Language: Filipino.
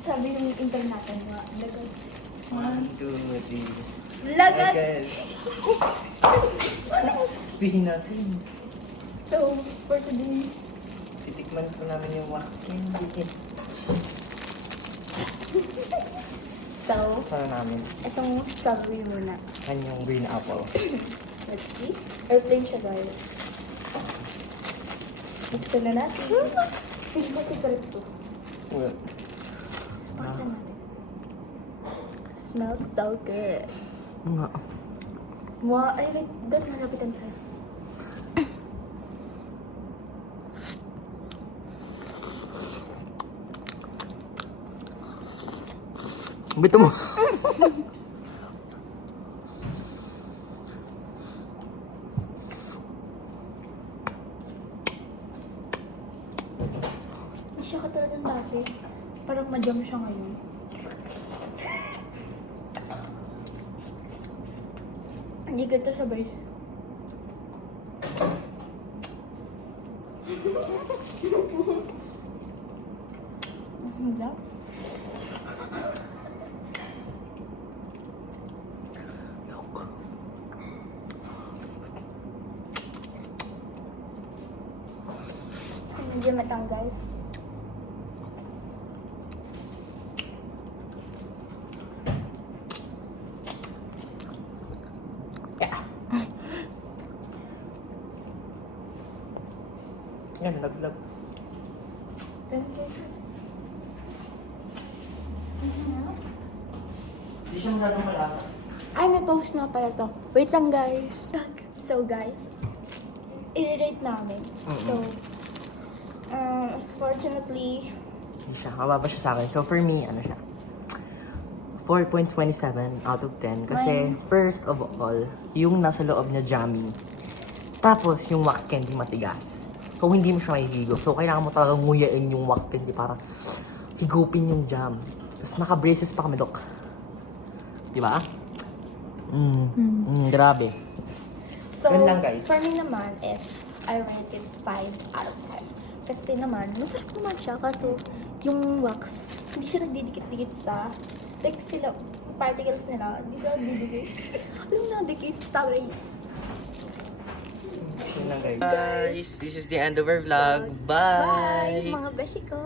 Sabi ng intern natin nga, lagat. 1, 2, 3. Lagat! Spin natin. So, for today, Titikman po namin yung wax candy. so, Para namin. itong strawberry muna. Yung green apple. Let's see. Airplane siya, guys. Gusto na natin. Feel ko secret to. Well, Pakita natin. Smells so good. nga. Ay, wait. Doon, malapitan tayo. Bito mo. Hindi siya katulad ng dati. Parang majam siya ngayon. Hindi ganda sa verse. Masarap. Hindi matanggal. Yan, laglag. Hindi siya masyadong malasa. Ay, may post na pala to. Wait lang, guys. So, guys, i-rate namin. So, unfortunately, Hindi siya. Mababa siya sa akin. So for me, ano siya? 4.27 out of 10. Kasi first of all, yung nasa loob niya jammy. Tapos yung wax candy matigas. So hindi mo siya mahihigo. So kailangan mo talagang nguyain yung wax candy para higupin yung jam. Tapos naka-braces pa kami, Dok. Diba? Grabe. so, Yun lang, guys. for me naman is, I rate it 5 out of 10. Kasi naman, masarap naman siya. Kaso, yung wax, hindi siya nagdidikit-dikit sa, like sila, particles nila, hindi sila nagdidikit. Alam na, dikit, strawberries. Yun lang, guys. Guys, this is the end of our vlog. Bye! Bye, mga beshi ko!